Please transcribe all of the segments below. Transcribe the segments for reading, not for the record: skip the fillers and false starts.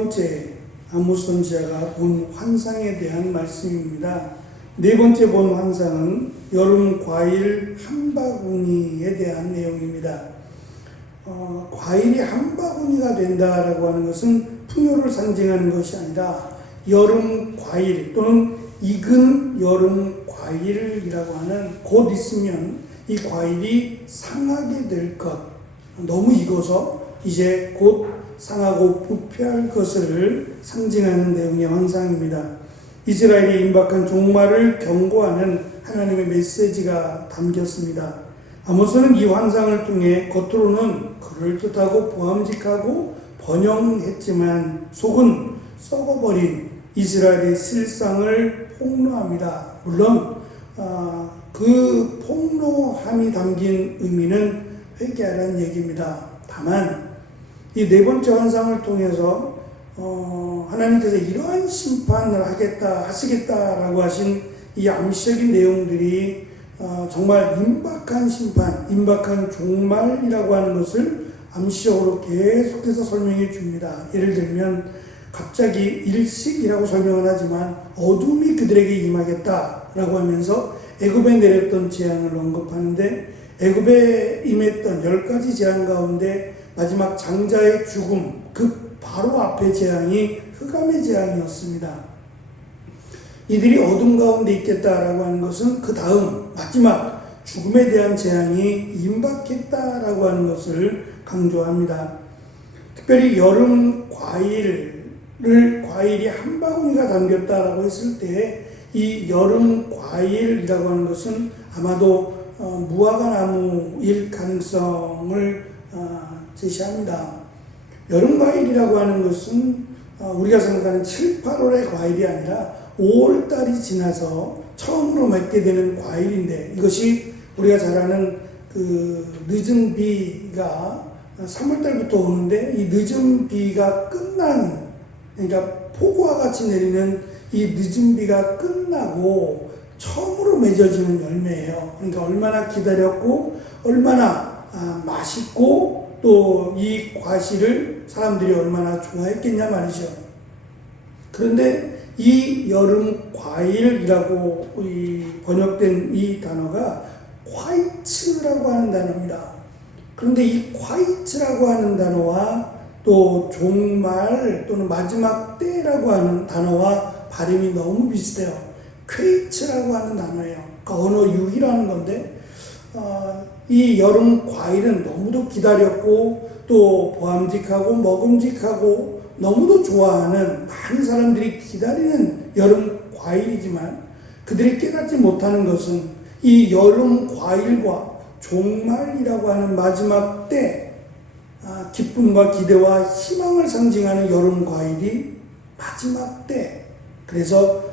번째 아모스 선지자가 본 환상에 대한 말씀입니다. 네 번째 본 환상은 여름 과일 한 바구니에 대한 내용입니다. 과일이 한 바구니가 된다라고 하는 것은 풍요를 상징하는 것이 아니라 여름 과일 또는 익은 여름 과일이라고 하는 곧 있으면 이 과일이 상하게 될 것, 너무 익어서 이제 곧 상하고 부패할 것을 상징하는 내용의 환상입니다. 이스라엘의 임박한 종말을 경고하는 하나님의 메시지가 담겼습니다. 아모스는 이 환상을 통해 겉으로는 그럴듯하고 보암직하고 번영했지만 속은 썩어버린 이스라엘의 실상을 폭로합니다. 물론 그 폭로함이 담긴 의미는 회개하라는 얘기입니다. 다만 이 네 번째 환상을 통해서 하나님께서 이러한 심판을 하시겠다라고 하신 이 암시적인 내용들이 정말 임박한 심판, 임박한 종말이라고 하는 것을 암시적으로 계속해서 설명해 줍니다. 예를 들면 갑자기 일식이라고 설명을 하지만 어둠이 그들에게 임하겠다라고 하면서 애굽에 내렸던 재앙을 언급하는데 애굽에 임했던 10가지 재앙 가운데 마지막 장자의 죽음, 그 바로 앞의 재앙이 흑암의 재앙이었습니다. 이들이 어둠 가운데 있겠다라고 하는 것은 그 다음 마지막 죽음에 대한 재앙이 임박했다라고 하는 것을 강조합니다. 특별히 여름 과일이 한 바구니가 담겼다라고 했을 때 이 여름 과일이라고 하는 것은 아마도 무화과 나무일 가능성을 제시합니다. 여름 과일이라고 하는 것은 우리가 생각하는 7, 8월의 과일이 아니라 5월달이 지나서 처음으로 맺게 되는 과일인데 이것이 우리가 잘 아는 그 늦은 비가 3월달부터 오는데 이 늦은 비가 끝난, 그러니까 폭우와 같이 내리는 이 늦은 비가 끝나고 처음으로 맺어지는 열매예요. 그러니까 얼마나 기다렸고 얼마나 맛있고 또 이 과실을 사람들이 얼마나 좋아했겠냐 말이죠. 그런데 이 여름 과일이라고 번역된 이 단어가 콰이츠라고 하는 단어입니다. 그런데 이 콰이츠라고 하는 단어와 또 종말 또는 마지막 때라고 하는 단어와 발음이 너무 비슷해요. 퀘이츠라고 하는 단어예요. 그러니까 언어 유희라는 건데 이 여름 과일은 너무도 기다렸고 또 보암직하고 먹음직하고 너무도 좋아하는 많은 사람들이 기다리는 여름 과일이지만 그들이 깨닫지 못하는 것은 이 여름 과일과 종말이라고 하는 마지막 때 기쁨과 기대와 희망을 상징하는 여름 과일이 마지막 때, 그래서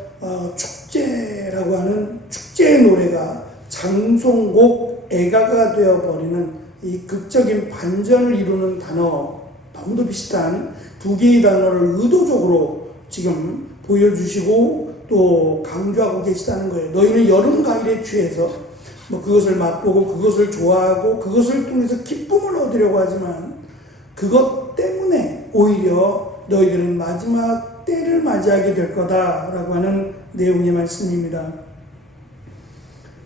축제라고 하는 축제의 노래가 장송곡 애가가 되어버리는 이 극적인 반전을 이루는 단어, 너무도 비슷한 두 개의 단어를 의도적으로 지금 보여주시고 또 강조하고 계시다는 거예요. 너희는 여름 과일에 취해서 그것을 맛보고 그것을 좋아하고 그것을 통해서 기쁨을 얻으려고 하지만 그것 때문에 오히려 너희들은 마지막 때를 맞이하게 될 거다라고 하는 내용의 말씀입니다.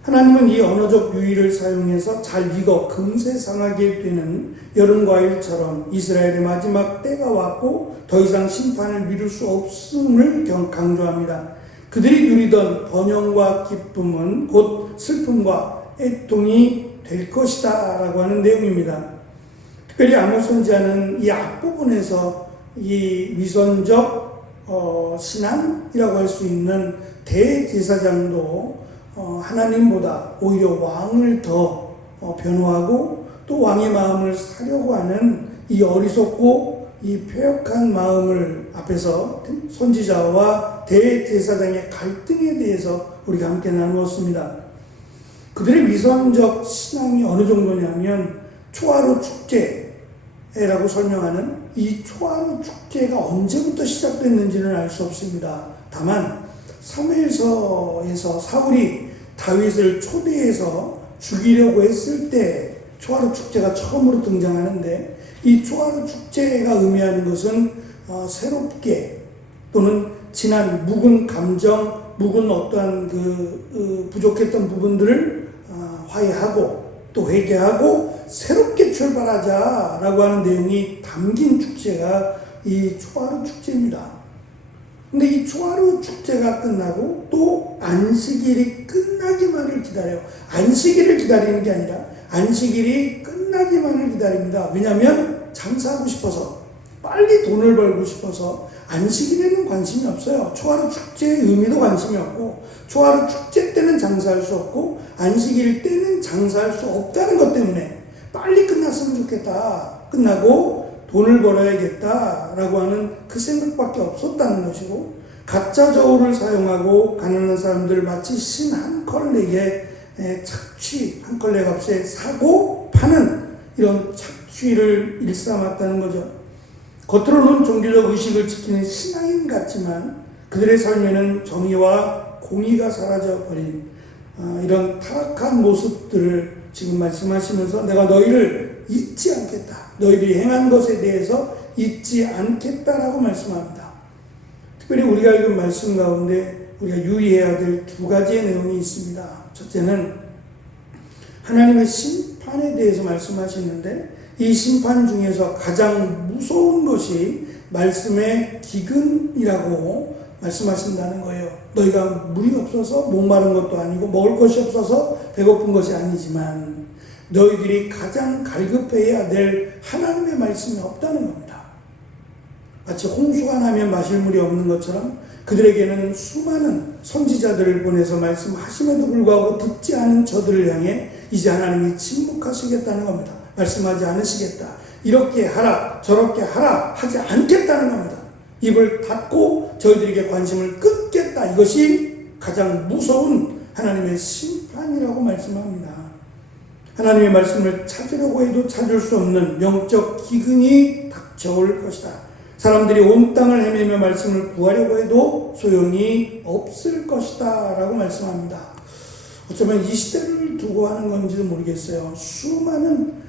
하나님은 이 언어적 유희를 사용해서 잘 익어 금세 상하게 되는 여름과일처럼 이스라엘의 마지막 때가 왔고 더 이상 심판을 미룰 수 없음을 강조합니다. 그들이 누리던 번영과 기쁨은 곧 슬픔과 애통이 될 것이다 라고 하는 내용입니다. 특별히 아모스 선지자는 이 앞부분에서 이 위선적 신앙이라고 할 수 있는 대제사장도 하나님보다 오히려 왕을 더 변호하고 또 왕의 마음을 사려고 하는 이 어리석고 이 패역한 마음을 앞에서 선지자와 대제사장의 갈등에 대해서 우리가 함께 나누었습니다. 그들의 위선적 신앙이 어느 정도냐면 초하루 축제라고 설명하는 이 초하루 축제가 언제부터 시작됐는지는 알 수 없습니다. 다만 사무엘서에서 사울이 다윗을 초대해서 죽이려고 했을 때 초하루 축제가 처음으로 등장하는데 이 초하루 축제가 의미하는 것은 새롭게 또는 지난 묵은 감정, 묵은 어떠한 부족했던 부분들을 화해하고 또 회개하고 새롭게 출발하자라고 하는 내용이 담긴 축제가 이 초하루 축제입니다. 근데 이 초하루 축제가 끝나고 또 안식일이 끝나기만을 기다려요. 안식일을 기다리는 게 아니라 안식일이 끝나기만을 기다립니다. 왜냐하면 장사하고 싶어서, 빨리 돈을 벌고 싶어서 안식일에는 관심이 없어요. 초하루 축제의 의미도 관심이 없고, 초하루 축제 때는 장사할 수 없고 안식일 때는 장사할 수 없다는 것 때문에 빨리 끝났으면 좋겠다, 끝나고 돈을 벌어야겠다라고 하는 그 생각밖에 없었다는 것이고, 가짜 저울을 사용하고 가난한 사람들 마치 신 한 컬레에 착취, 한 컬레 값에 사고 파는 이런 착취를 일삼았다는 거죠. 겉으로는 종교적 의식을 지키는 신앙인 같지만 그들의 삶에는 정의와 공의가 사라져버린 이런 타락한 모습들을 지금 말씀하시면서 내가 너희를 잊지 않겠다, 너희들이 행한 것에 대해서 잊지 않겠다라고 말씀합니다. 특별히 우리가 읽은 말씀 가운데 우리가 유의해야 될 두 가지의 내용이 있습니다. 첫째는 하나님의 심판에 대해서 말씀하시는데, 이 심판 중에서 가장 무서운 것이 말씀의 기근이라고 말씀하신다는 거예요. 너희가 물이 없어서 목마른 것도 아니고 먹을 것이 없어서 배고픈 것이 아니지만 너희들이 가장 갈급해야 될 하나님의 말씀이 없다는 겁니다. 마치 홍수가 나면 마실 물이 없는 것처럼 그들에게는 수많은 선지자들을 보내서 말씀하심에도 불구하고 듣지 않은 저들을 향해 이제 하나님이 침묵하시겠다는 겁니다. 말씀하지 않으시겠다, 이렇게 하라 저렇게 하라 하지 않겠다는 겁니다. 입을 닫고 저희들에게 관심을 끊겠다, 이것이 가장 무서운 하나님의 심판이라고 말씀합니다. 하나님의 말씀을 찾으려고 해도 찾을 수 없는 영적 기근이 닥쳐올 것이다. 사람들이 온 땅을 헤매며 말씀을 구하려고 해도 소용이 없을 것이다 라고 말씀합니다. 어쩌면 이 시대를 두고 하는 건지도 모르겠어요. 수많은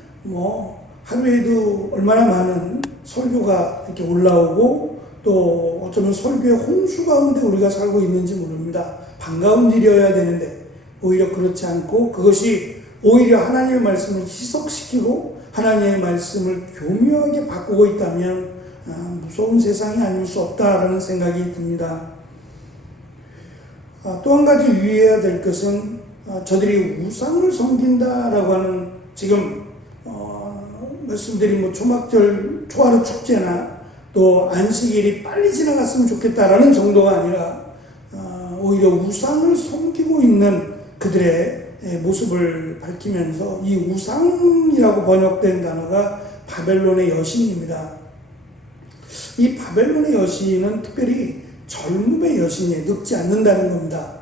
하루에도 얼마나 많은 설교가 이렇게 올라오고, 또 어쩌면 설교의 홍수 가운데 우리가 살고 있는지 모릅니다. 반가운 일이어야 되는데 오히려 그렇지 않고, 그것이 오히려 하나님의 말씀을 희석시키고 하나님의 말씀을 교묘하게 바꾸고 있다면 무서운 세상이 아닐 수 없다라는 생각이 듭니다. 또 한 가지 유의해야 될 것은 저들이 우상을 섬긴다라고 하는, 지금 말씀드린 초하루 축제나 또 안식일이 빨리 지나갔으면 좋겠다라는 정도가 아니라 오히려 우상을 섬기고 있는 그들의 모습을 밝히면서, 이 우상이라고 번역된 단어가 바벨론의 여신입니다. 이 바벨론의 여신은 특별히 젊음의 여신이에요. 늙지 않는다는 겁니다.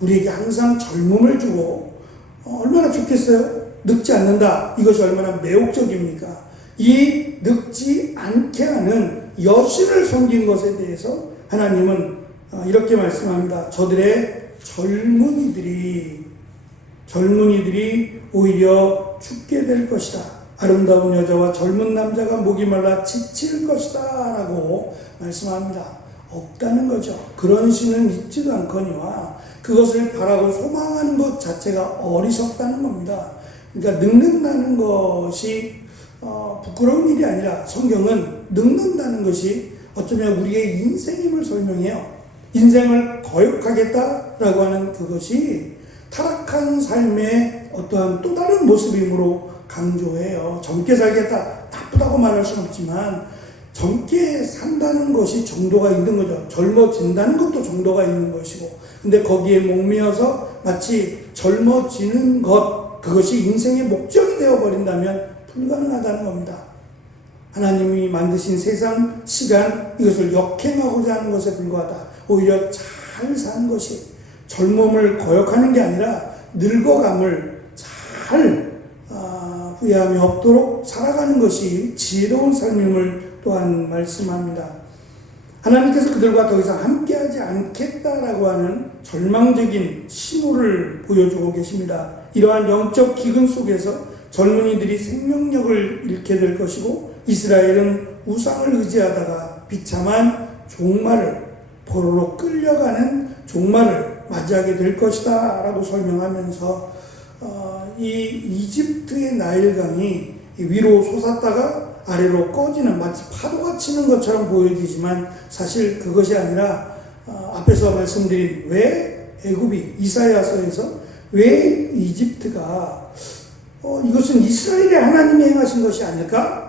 우리에게 항상 젊음을 주고 얼마나 좋겠어요? 늙지 않는다. 이것이 얼마나 매혹적입니까? 이 늙지 않게 하는 여신을 섬긴 것에 대해서 하나님은 이렇게 말씀합니다. 저들의 젊은이들이 오히려 죽게 될 것이다. 아름다운 여자와 젊은 남자가 목이 말라 지칠 것이다 라고 말씀합니다. 없다는 거죠. 그런 신은 있지도 않거니와 그것을 바라고 소망하는 것 자체가 어리석다는 겁니다. 그러니까 늙는다는 것이 부끄러운 일이 아니라, 성경은 늙는다는 것이 어쩌면 우리의 인생임을 설명해요. 인생을 거역하겠다라고 하는 그것이 타락한 삶의 어떠한 또 다른 모습이므로 강조해요. 젊게 살겠다, 나쁘다고 말할 수는 없지만 젊게 산다는 것이 정도가 있는 거죠. 젊어진다는 것도 정도가 있는 것이고, 근데 거기에 목매어서 마치 젊어지는 것, 그것이 인생의 목적이 되어버린다면 불가능하다는 겁니다. 하나님이 만드신 세상, 시간, 이것을 역행하고자 하는 것에 불과하다. 오히려 잘 사는 것이, 젊음을 거역하는 게 아니라 늙어감을 잘 후회함이 없도록 살아가는 것이 지혜로운 삶임을 또한 말씀합니다. 하나님께서 그들과 더 이상 함께하지 않겠다라고 하는 절망적인 신호를 보여주고 계십니다. 이러한 영적 기근 속에서 젊은이들이 생명력을 잃게 될 것이고, 이스라엘은 우상을 의지하다가 비참한 종말을, 포로로 끌려가는 종말을 맞이하게 될 것이다 라고 설명하면서 이 이집트의 나일강이 위로 솟았다가 아래로 꺼지는, 마치 파도가 치는 것처럼 보여지지만 사실 그것이 아니라 앞에서 말씀드린 왜 애굽이, 이사야서에서 왜 이집트가 이것은 이스라엘의 하나님이 행하신 것이 아닐까?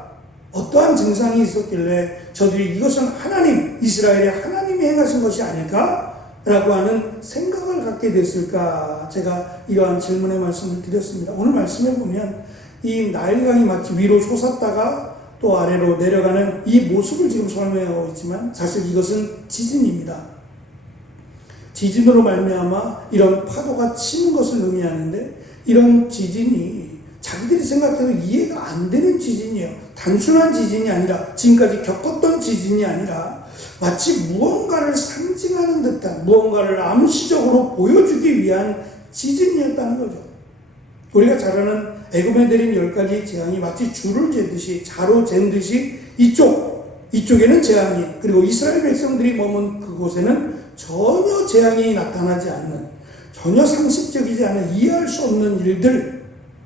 어떠한 증상이 있었길래 저들이 이것은 하나님, 이스라엘의 하나님이 행하신 것이 아닐까? 라고 하는 생각을 갖게 됐을까? 제가 이러한 질문의 말씀을 드렸습니다. 오늘 말씀해 보면 이 나일강이 마치 위로 솟았다가 또 아래로 내려가는 이 모습을 지금 설명하고 있지만 사실 이것은 지진입니다. 지진으로 말미암아 이런 파도가 치는 것을 의미하는데, 이런 지진이 자기들이 생각해도 이해가 안 되는 지진이에요. 단순한 지진이 아니라, 지금까지 겪었던 지진이 아니라 마치 무언가를 상징하는 듯한, 무언가를 암시적으로 보여주기 위한 지진이었다는 거죠. 우리가 잘 아는 애굽에 내린 10가지 재앙이 마치 줄을 재듯이, 자로 잰 듯이 이쪽에는 재앙이, 그리고 이스라엘 백성들이 머문 그곳에는 전혀 재앙이 나타나지 않는, 전혀 상식적이지 않은, 이해할 수 없는 일들,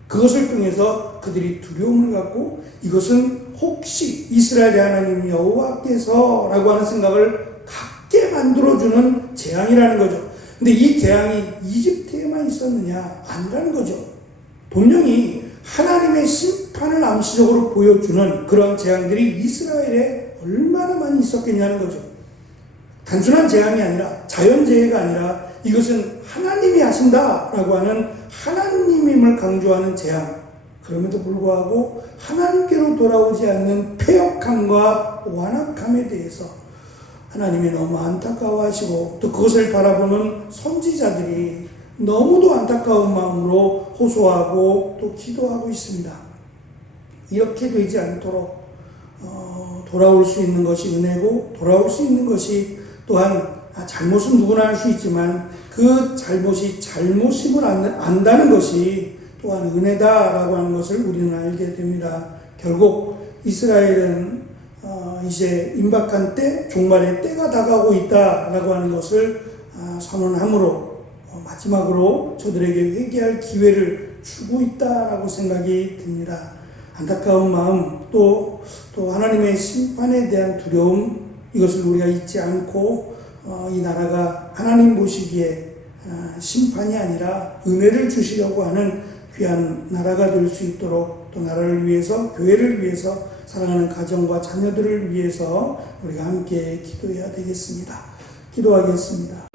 그것을 통해서 그들이 두려움을 갖고 이것은 혹시 이스라엘의 하나님 여호와께서 라고 하는 생각을 갖게 만들어주는 재앙이라는 거죠. 근데 이 재앙이 이집트에만 있었느냐? 아니라는 거죠. 분명히 하나님의 심판을 암시적으로 보여주는 그런 재앙들이 이스라엘에 얼마나 많이 있었겠냐는 거죠. 단순한 재앙이 아니라, 자연재해가 아니라 이것은 하나님이 하신다라고 하는 하나님임을 강조하는 재앙. 그럼에도 불구하고 하나님께로 돌아오지 않는 패역함과 완악함에 대해서 하나님이 너무 안타까워하시고, 또 그것을 바라보는 선지자들이 너무도 안타까운 마음으로 호소하고 또 기도하고 있습니다. 이렇게 되지 않도록 돌아올 수 있는 것이 은혜고, 돌아올 수 있는 것이 또한, 잘못은 누구나 할 수 있지만 그 잘못이 잘못임을 안다는 것이 또한 은혜다라고 하는 것을 우리는 알게 됩니다. 결국 이스라엘은 이제 임박한 때, 종말의 때가 다가오고 있다라고 하는 것을 선언함으로 마지막으로 저들에게 회개할 기회를 주고 있다라고 생각이 듭니다. 안타까운 마음, 또 하나님의 심판에 대한 두려움, 이것을 우리가 잊지 않고 이 나라가 하나님 보시기에 심판이 아니라 은혜를 주시려고 하는 귀한 나라가 될 수 있도록, 또 나라를 위해서, 교회를 위해서, 사랑하는 가정과 자녀들을 위해서 우리가 함께 기도해야 되겠습니다. 기도하겠습니다.